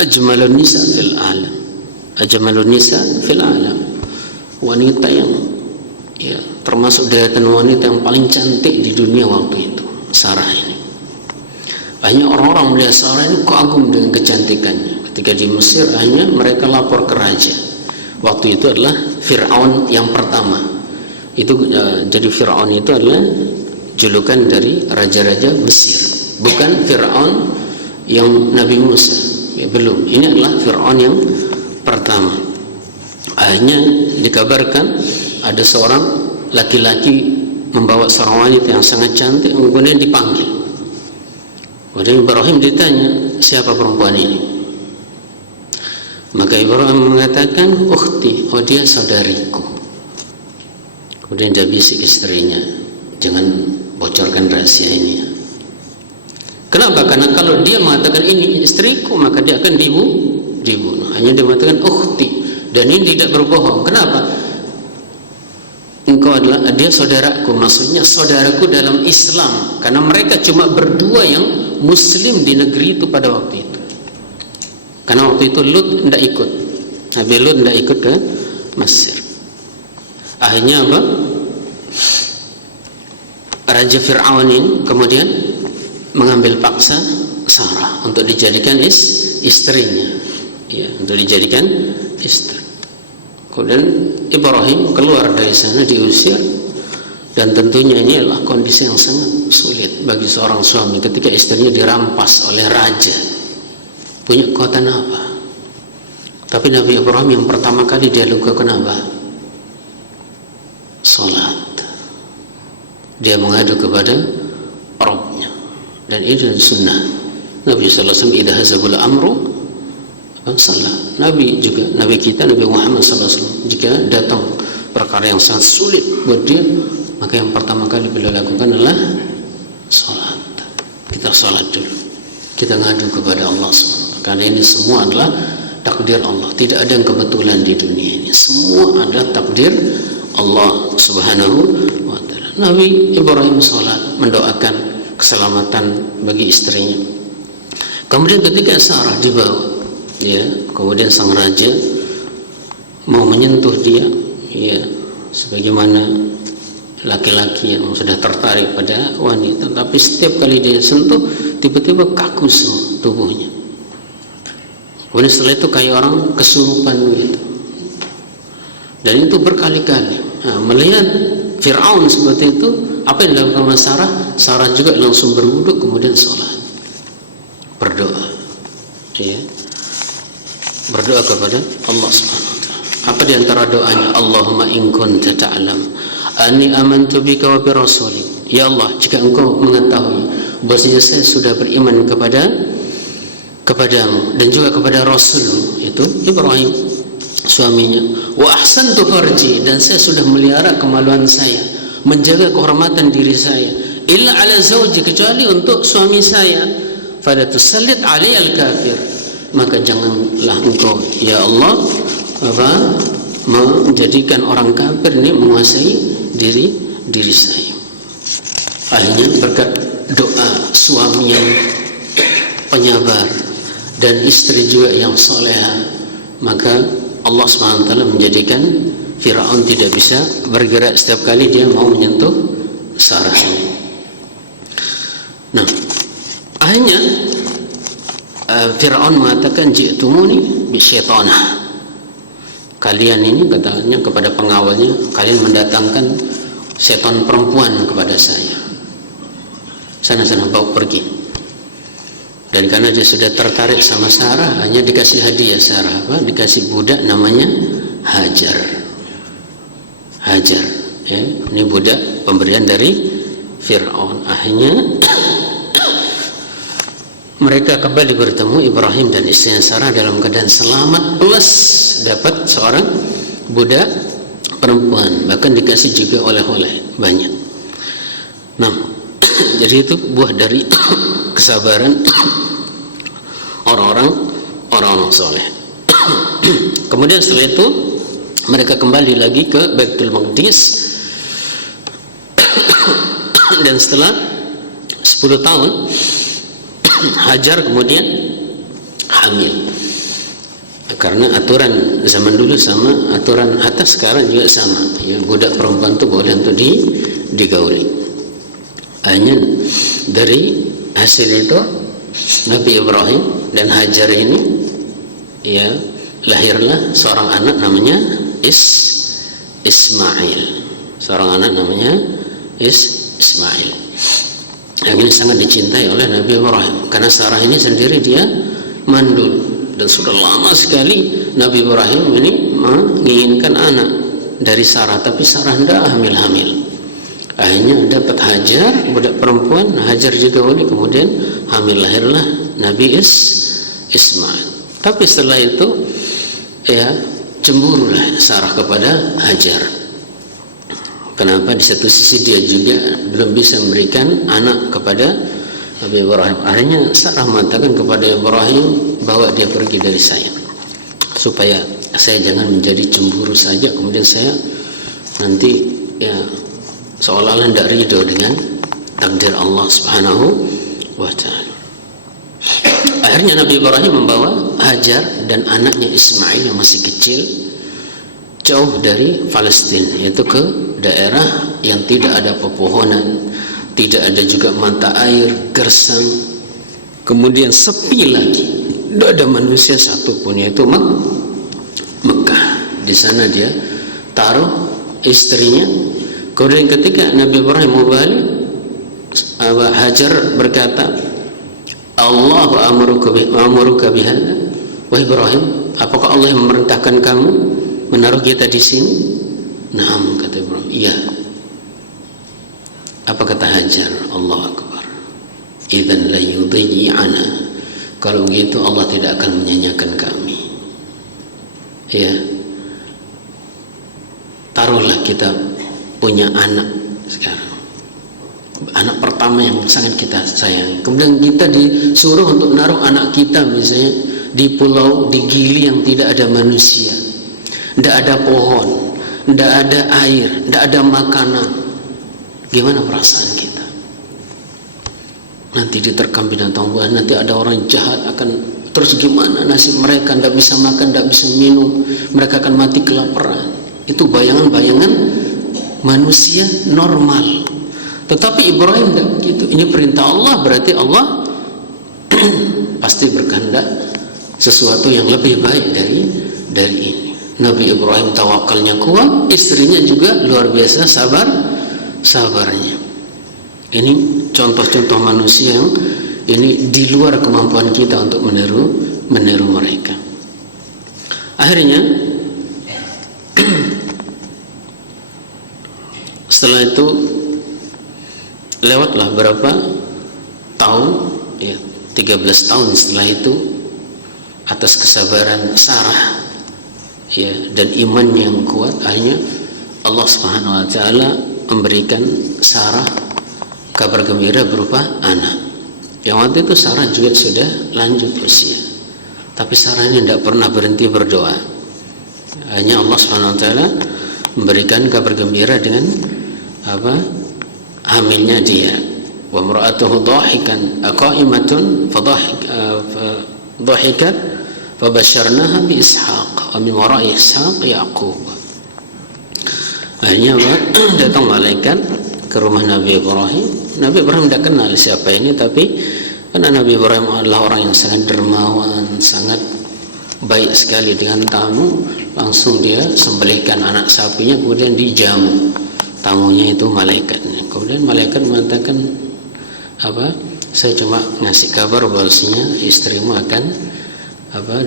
ajmalun nisa fil alam, ajmalun nisa fil alam, wanita yang termasuk deretan wanita yang paling cantik di dunia waktu itu, Sarah ini. Hanya orang-orang melihat Sarah ini kagum dengan kecantikannya. Ketika di Mesir, hanya mereka lapor ke raja. Waktu itu adalah Fir'aun yang pertama. Jadi Fir'aun itu adalah julukan dari raja-raja Mesir, bukan Fir'aun yang Nabi Musa. Belum. Ini adalah Fir'aun yang pertama. Hanya dikabarkan ada seorang laki-laki membawa seorang wanita yang sangat cantik, kemudian dipanggil. Kemudian Ibrahim ditanya, siapa perempuan ini? Maka Ibrahim mengatakan, ukhti, oh dia saudariku. Kemudian dia bisik istrinya, jangan bocorkan rahasia ini. Kenapa? Karena kalau dia mengatakan ini istriku, maka dia akan dibunuh. Hanya dia mengatakan ukhti, dan ini tidak berbohong. Kenapa? Engkau adalah, dia saudaraku, maksudnya saudaraku dalam Islam, karena mereka cuma berdua yang Muslim di negeri itu pada waktu itu. Karena waktu itu Lut tidak ikut, Nabi Lut tidak ikut ke Mesir. Akhirnya apa? Raja Fir'aun ini kemudian mengambil paksa Sarah untuk dijadikan istrinya, untuk dijadikan istri. Kemudian Ibrahim keluar dari sana, diusir, dan tentunya ini adalah kondisi yang sangat sulit bagi seorang suami ketika istrinya dirampas oleh raja. Punya kekuatan apa? Tapi Nabi Ibrahim yang pertama kali dia lakukan apa? Salat. Dia mengadu kepada Rabbnya, dan itu sunnah Nabi sallallahu alaihi wasallam. Idza hazabul amru salat. Nabi juga, Nabi kita, Nabi Muhammad sallallahu alaihi wasallam, jika datang perkara yang sangat sulit buat dia, maka yang pertama kali beliau lakukan adalah salat. Kita salat dulu, kita ngadu kepada Allah SWT, karena ini semua adalah takdir Allah. Tidak ada yang kebetulan di dunia ini, semua adalah takdir Allah Subhanahu wa ta'ala. Nabi Ibrahim salat, mendoakan keselamatan bagi istrinya. Kemudian ketika Sarah dibawa, kemudian sang raja mau menyentuh dia, sebagaimana laki-laki yang sudah tertarik pada wanita, tapi setiap kali dia sentuh tiba-tiba kaku semua tubuhnya. Kemudian setelah itu kayak orang kesurupan gitu. Dan itu berkali-kali. Melihat Fir'aun seperti itu, apa yang dilakukan oleh Sarah? Sarah juga langsung berwudu, kemudian sholat, berdoa, berdoa kepada Allah Subhanahu wa ta'ala. Apa di antara doanya? Allahumma in kunta ta'lam anni amantu bika wa bi rasulik. Ya Allah, jika engkau mengetahui bahwasanya saya sudah beriman kepadamu dan juga kepada Rasulmu, itu Ibrahim suaminya, wa ahsantu farji, dan saya sudah melihara kemaluan saya, menjaga kehormatan diri saya, illa ala zawji, kecuali untuk suami saya, fala tusallit alayya al-kafir, maka janganlah engkau ya Allah menjadikan orang kafir ini menguasai diri saya. Akhirnya berkat doa suami yang penyabar dan istri juga yang soleha, maka Allah SWT menjadikan Fir'aun tidak bisa bergerak setiap kali dia mau menyentuh Sarah ini. Nah, akhirnya Fir'aun mengatakan, ji'tumuni bisyaitanah, kalian ini, katanya kepada pengawalnya, kalian mendatangkan setan perempuan kepada saya, sana-sana bawa pergi. Dan karena dia sudah tertarik sama Sarah, hanya dikasih hadiah Sarah, dikasih budak namanya Hajar. Ini budak pemberian dari Fir'aun. Akhirnya mereka kembali bertemu, Ibrahim dan istrinya Sarah dalam keadaan selamat, plus dapat seorang budak perempuan, bahkan dikasih juga oleh-oleh banyak. Nah, jadi itu buah dari kesabaran orang-orang soleh. Kemudian setelah itu mereka kembali lagi ke Baitul Maqdis dan setelah 10 tahun Hajar kemudian hamil. Karena aturan zaman dulu sama aturan hatta sekarang juga sama, ya, budak perempuan itu boleh untuk digauli. Hanya dari hasil itu Nabi Ibrahim dan Hajar ini, ya, lahirlah seorang anak namanya Ismail. Seorang anak namanya Ismail. Yang ini sangat dicintai oleh Nabi Ibrahim karena Sarah ini sendiri dia mandul, dan sudah lama sekali Nabi Ibrahim ini menginginkan anak dari Sarah, tapi Sarah tidak hamil. Akhirnya dapat Hajar, budak perempuan. Hajar juga wali, kemudian hamil, lahirlah Nabi Ismail. Tapi setelah itu, ya, cemburulah Sarah kepada Hajar. Kenapa? Di satu sisi dia juga belum bisa memberikan anak kepada Nabi Ibrahim. Akhirnya Sarah mengatakan kepada Ibrahim, bawa dia pergi dari saya, supaya saya jangan menjadi cemburu saja, kemudian saya nanti, ya, seolah-olah tidak ridho dengan takdir Allah Subhanahu wa ta'ala. Akhirnya Nabi Ibrahim membawa Hajar dan anaknya Ismail yang masih kecil jauh dari Palestina, yaitu ke daerah yang tidak ada pepohonan, tidak ada juga mata air, gersang, kemudian sepi lagi, tidak ada manusia satupun, yaitu Mekah. Di sana dia taruh istrinya. Kemudian ketika Nabi Ibrahim mau balik, Hajar berkata, Allahu amuruka bihadza, wahai Ibrahim, apakah Allah yang memerintahkan kamu menaruh kita di sini? Naam, kata Ibrahim, iya. Apa kata Hajar? Allahu Akbar, idzan la yudhi'ana, kalau begitu Allah tidak akan menyanyiakan kami. Ya, taruhlah kita punya anak sekarang, anak pertama yang sangat kita sayangi, kemudian kita disuruh untuk naruh anak kita misalnya di pulau, di gili yang tidak ada manusia, tidak ada pohon, tidak ada air, tidak ada makanan. Gimana perasaan kita? Nanti diterkam binatang buas, nanti ada orang jahat akan, terus gimana nasib mereka? Tidak bisa makan, tidak bisa minum, mereka akan mati kelaparan. Itu bayangan-bayangan manusia normal. Tetapi Ibrahim tidak begitu. Ini perintah Allah, berarti Allah pasti berkehendak sesuatu yang lebih baik dari ini. Nabi Ibrahim tawakalnya kuat, istrinya juga luar biasa sabarnya. Ini contoh-contoh manusia yang ini di luar kemampuan kita untuk meniru mereka. Akhirnya setelah itu lewatlah berapa tahun, ya, 13 tahun setelah itu, atas kesabaran Sarah, ya, dan iman yang kuat, akhirnya Allah Subhanahu wa ta'ala memberikan Sarah kabar gembira berupa anak. Yang waktu itu Sarah juga sudah lanjut usia, tapi Sarah ini tidak pernah berhenti berdoa. Hanya Allah Subhanahu wa ta'ala memberikan kabar gembira dengan apa? Hamilnya dia. Wa imra'atuhu dhahikan qa'imatun fadhahikat fabasyarnaha bi Ishaq wa min wara'i Ishaq Yaqub. Akhirnya datang malaikat ke rumah Nabi Ibrahim. Nabi Ibrahim tidak kenal siapa ini, tapi karena Nabi Ibrahim adalah orang yang sangat dermawan, sangat baik sekali dengan tamu, langsung dia sembelihkan anak sapinya, kemudian dijamu. Tamunya itu malaikatnya. Kemudian malaikat mengatakan, apa? Saya cuma ngasih kabar bahwasanya istrimu akan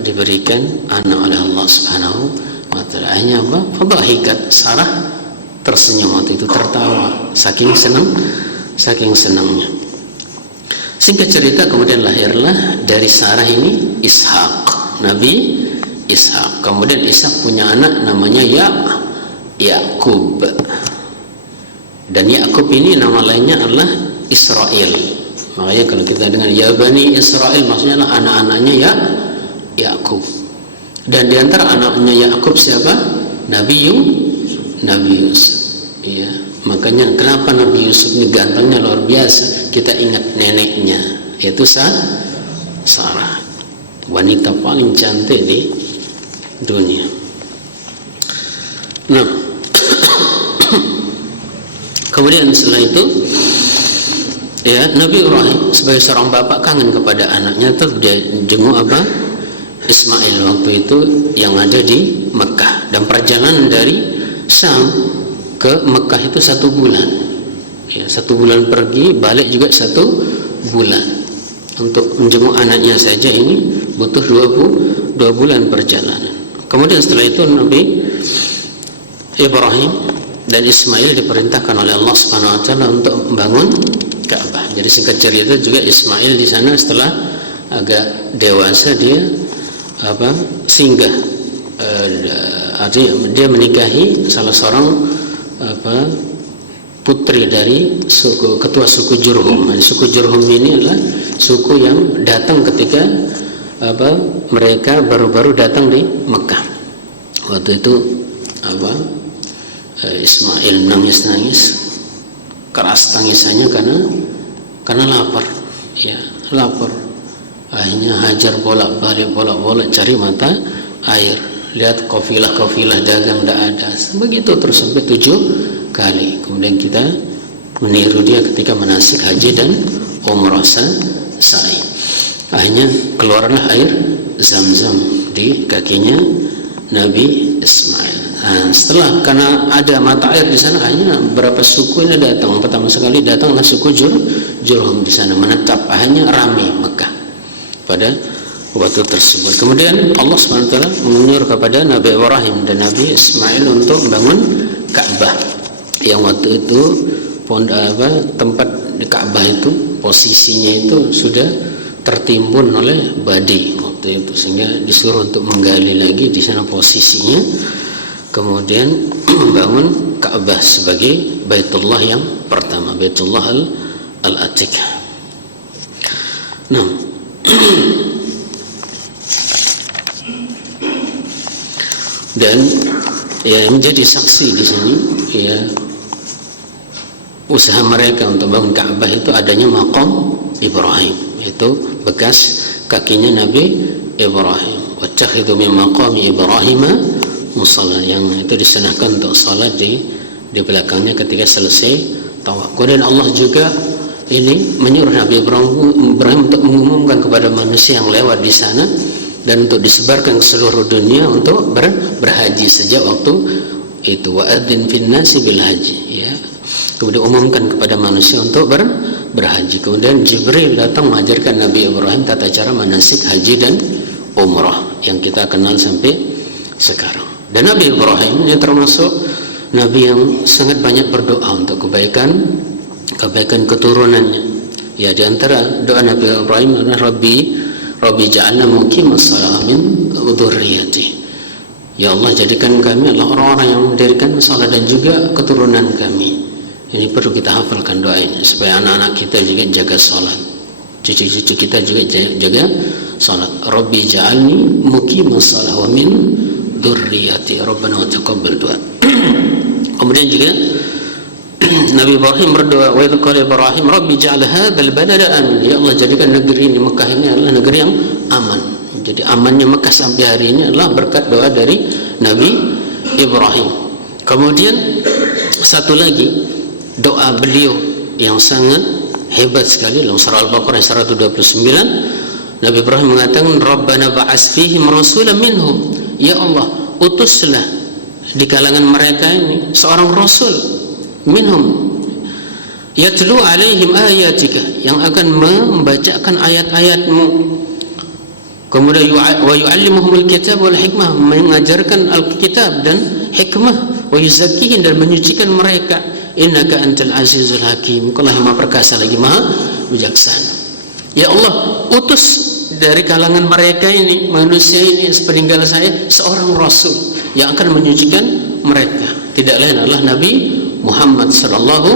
diberikan anak oleh Allah Subhanahu wa ta'ala. Hanya apa? Fadhahikat. Sarah tersenyum waktu itu, tertawa saking senangnya. Singkat cerita, kemudian lahirlah dari Sarah ini Ishaq, Nabi Ishak. Kemudian Ishak punya anak namanya Yakub. Dan Yakub ini nama lainnya adalah Israel. Makanya kalau kita dengar ya Bani Israel, maksudnya adalah anak-anaknya Yakub. Dan di antara anaknya Yakub siapa? Nabi Yusuf. Ya, makanya kenapa Nabi Yusuf ini gantengnya luar biasa? Kita ingat neneknya, yaitu Sarah, wanita paling cantik di dunia. Nah, kemudian setelah itu, ya, Nabi Ibrahim sebagai seorang bapak kangen kepada anaknya, terus dia jenguk apa? Ismail waktu itu yang ada di Mekah. Dan perjalanan dari Syam ke Mekah itu 1 bulan. Ya, 1 bulan pergi, balik juga 1 bulan. Untuk menjenguk anaknya saja ini butuh 2 bulan perjalanan. Kemudian setelah itu Nabi Ibrahim dan Ismail diperintahkan oleh Allah Subhanahu wa taala untuk membangun Ka'bah. Jadi singkat cerita juga Ismail di sana setelah agak dewasa dia singgah, artinya dia menikahi salah seorang putri dari ketua suku Jurhum. Suku Jurhum ini adalah suku yang datang ketika mereka baru-baru datang di Mekah. Waktu itu Ismail nangis keras tangisannya karena lapar, ya, lapar. Akhirnya Hajar bolak-balik cari mata air. Lihat kafilah dagang tidak ada. Begitu terus sampai 7 kali. Kemudian kita meniru dia ketika manasik haji dan umrah sa'i. Akhirnya keluarlah air Zam-Zam di kakinya Nabi Ismail. Nah, setelah karena ada mata air di sana, akhirnya beberapa suku ini datang. Pertama sekali datanglah suku Jurhum di sana menetap. Akhirnya ramai Mekah pada waktu tersebut. Kemudian Allah SWT menyuruh kepada Nabi Ibrahim dan Nabi Ismail untuk membangun Ka'bah, yang waktu itu tempat di Ka'bah itu posisinya itu sudah tertimbun oleh badai waktu itu, sehingga disuruh untuk menggali lagi di sana posisinya, kemudian membangun Ka'bah sebagai Baitullah yang pertama, Baitullah al-Atiq. Nah, dan ya menjadi saksi di sini, ya, usaha mereka untuk bangun Ka'bah itu adanya maqam Ibrahim, yaitu bekas kakinya Nabi Ibrahim. Wattakhidhu min maqami Ibrahim musalla, yang itu disunahkan untuk salat di belakangnya ketika selesai tawaf. Kemudian Allah juga ini menyuruh Nabi Ibrahim untuk mengumumkan kepada manusia yang lewat di sana dan untuk disebarkan ke seluruh dunia untuk berhaji sejak waktu itu. Wa'adzin fin nasi bil haji, ya. Kemudian umumkan kepada manusia untuk berhaji. Kemudian Jibril datang mengajarkan Nabi Ibrahim tata cara manasik haji dan umrah yang kita kenal sampai sekarang. Dan Nabi Ibrahim ini termasuk Nabi yang sangat banyak berdoa untuk kebaikan keturunannya. Ya, di antara doa Nabi Ibrahim adalah Rabbi ja'alna muqimas shalah min dzurriyyati. Ya Allah, jadikan kami adalah orang-orang yang mendirikan salat dan juga keturunan kami. Ini perlu kita hafalkan doa ini supaya anak-anak kita juga jaga salat, cucu-cucu kita juga jaga salat. Rabbi ja'alni muqimas shalah wa min dzurriyyati rabbana wa taqabbal du'a. Kemudian juga Nabi Ibrahim berdoa, wa idh qala Ibrahim rabbi ja'al hadzal balada amin. Ya Allah, jadikan negeri ini, Mekah ini adalah negeri yang aman. Jadi amannya Mekah sampai hari ini adalah berkat doa dari Nabi Ibrahim. Kemudian satu lagi doa beliau yang sangat hebat sekali dalam surah Al-Baqarah 129, Nabi Ibrahim mengatakan Rabbana ba'ats fihim rasulan minhum. Ya Allah, utuslah di kalangan mereka ini seorang rasul minhum yatlu alaihim ayatika, yang akan membacakan ayat-ayatmu, kemudian wa yu'allimuhumul kitab wal hikmah, mengajarkan Alkitab dan hikmah, wa yuzakkihim, dan menyucikan mereka, innaka antal azizul hakim, Allah yang maha perkasa lagi maha bijaksana. Ya Allah, utus dari kalangan mereka ini, manusia ini sepeninggal saya seorang rasul yang akan menyucikan mereka, tidak lain adalah Nabi Muhammad sallallahu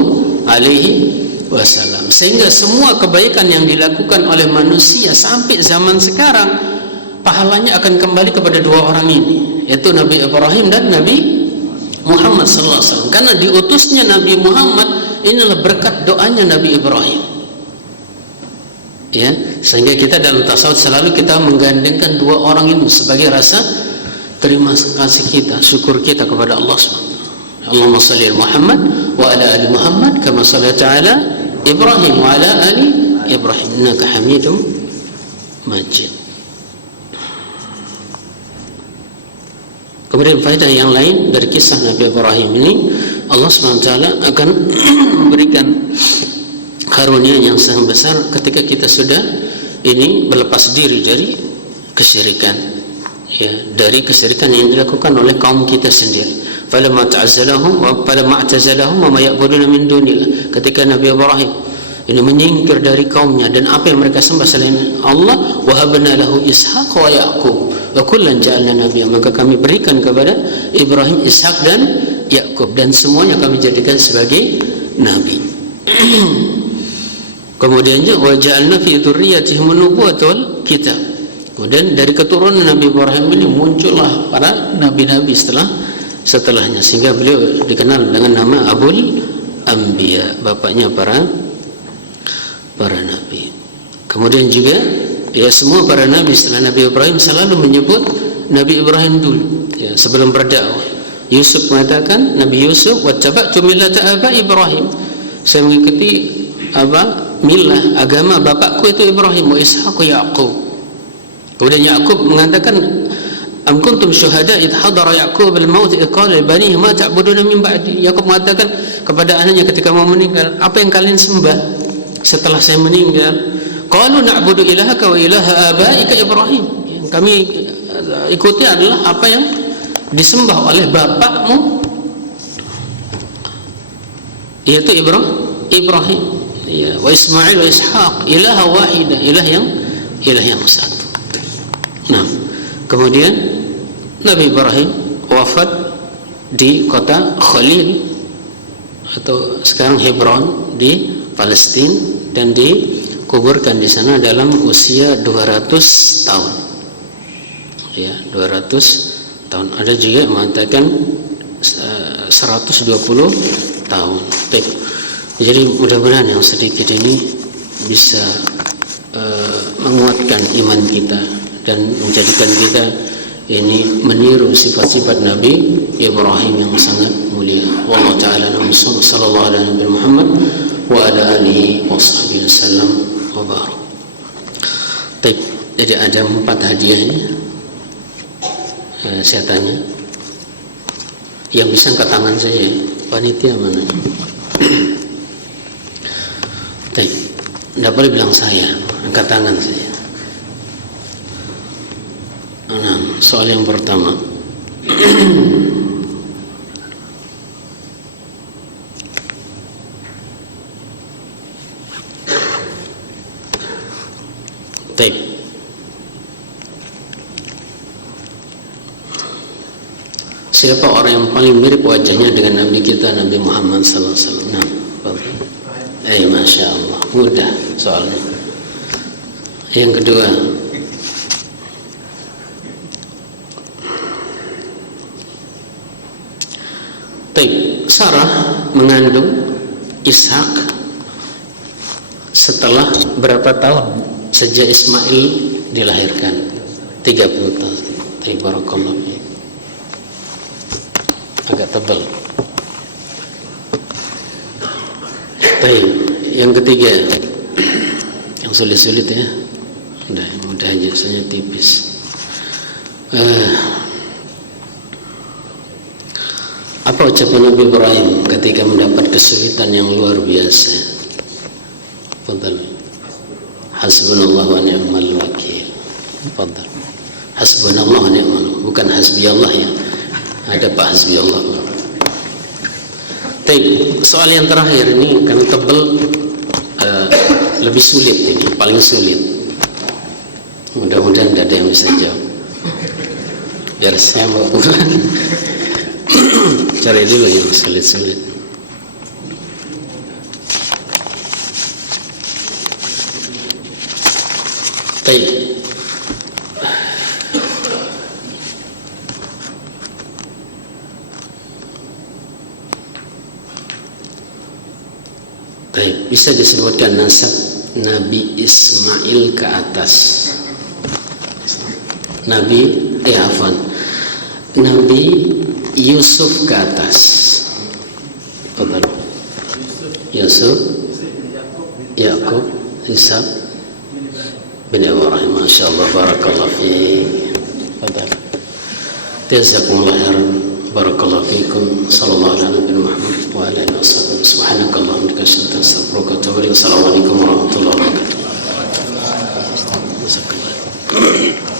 alaihi wasallam. Sehingga semua kebaikan yang dilakukan oleh manusia sampai zaman sekarang pahalanya akan kembali kepada dua orang ini, yaitu Nabi Ibrahim dan Nabi Muhammad sallallahu alaihi wasallam. Karena diutusnya Nabi Muhammad inilah berkat doanya Nabi Ibrahim. Ya, sehingga kita dalam tasawuf selalu kita menggandengkan dua orang itu sebagai rasa terima kasih kita, syukur kita kepada Allah SWT. Allahumma salli ala Muhammad wa ala ali Muhammad kama shallaita ala Ibrahim wa ala ali Ibrahim innaka Hamidum Majid. Kemudian faedah yang lain dari kisah Nabi Ibrahim ini, Allah SWT akan memberikan karunia yang sangat besar ketika kita sudah ini berlepas diri dari kesyirikan, ya, dari kesyirikan yang dilakukan oleh kaum kita sendiri. Falamma ta'azzalahum wa falamma i'tazalahum wa ma ya'buduna min dunillah. Ketika Nabi Ibrahim ini menyingkir dari kaumnya dan apa yang mereka sembah selain Allah, wa habna lahu Ishaq wa Yaqub wa kullan ja'alna nabiyyan, maka kami berikan kepada Ibrahim Ishaq dan Yaqub dan semuanya kami jadikan sebagai nabi. Kemudian juga waja'alna fi dzurriyyatihim an-nubuwwata wal kitab. Kemudian dari keturunan Nabi Ibrahim ini muncullah para nabi-nabi setelahnya, sehingga beliau dikenal dengan nama Abul Anbiya, bapaknya para nabi. Kemudian juga ya semua para nabi setelah Nabi Ibrahim selalu menyebut Nabi Ibrahim dulu, ya, sebelum berdakwah. Yusuf mengatakan, Nabi Yusuf, wattaba'tu millata abai Ibrahim, saya mengikuti milah agama bapakku itu Ibrahim, wa Ishaq wa Yaqub. Kemudian Yaqub mengatakan, am kuntum syuhada idh hadara Yaqub al-maut idh qala li banihi ma ta'buduna min ba'di. Yaqub mengatakan kepada anaknya ketika mau meninggal, apa yang kalian sembah setelah saya meninggal? Qalu na'budu ilahaka wa ilaha abaika Ibrahim. Yang kami ikuti adalah apa yang disembah oleh bapakmu, yaitu Ibrahim. Ya, wa Ismail wa Ishaq ilaha wahidah, ilah yang satu. Nah, kemudian Nabi Ibrahim wafat di kota Khalil atau sekarang Hebron di Palestina dan dikuburkan di sana dalam usia 200 tahun. Ya, 200 tahun. Ada juga mengatakan 120 tahun. Baik. Jadi mudah-mudahan yang sedikit ini bisa menguatkan iman kita dan menjadikan kita ini meniru sifat-sifat Nabi Ibrahim yang sangat mulia. Wallahu ta'ala sallallahu alaihi wa Muhammad wa ala alihi wa sahbihi wasallam wa barak. Baik, jadi ada 4 hadiahnya. Saya tanya, yang bisa angkat tangan saya, panitia mana? Baik, tidak boleh bilang saya, angkat tangan saja. Nah, soal yang pertama. Baik. Siapa orang yang paling mirip wajahnya dengan Nabi kita Nabi Muhammad sallallahu alaihi wasallam? Nah, Masya Allah, mudah soalnya. Yang kedua, Sarah mengandung Ishak setelah berapa tahun sejak Ismail dilahirkan? 30 tahun. Barakallahu fiik. Agak tebal. Baik, yang ketiga, yang sulit-sulit ya. Mudah aja, soalnya tipis. Apa ucapan Nabi Ibrahim ketika mendapat kesulitan yang luar biasa? Fadhal. Hasbunallah wa ni'mal wakil. Fadhal. Hasbunallah wa ni'mal, bukan hasbiyallah ya. Ada Pak hasbiyallah. Baik, soal yang terakhir ini karena tebal lebih sulit ini, paling sulit. mudah-mudahan tidak ada yang bisa jawab. Biar saya mau pulang. Cari dulu yang sulit-sulit. Baik. Baik, bisa disebutkan nasab Nabi Ismail ke atas. Nabi Yusuf ke atas. Betul. Yusuf, Yakub, Ishaq bin Ibrahim. Masyaallah, barakallahu fiik. Betul. Jazakumullah khairan. Barakallahu fiikum. Sallallahu ala nabiyina Muhammad wa ala alihi wasallam. Subhanakallahumma wa bihamdika astaghfiruka wa atubu ilaik. Assalamualaikum warahmatullahi wabarakatuh.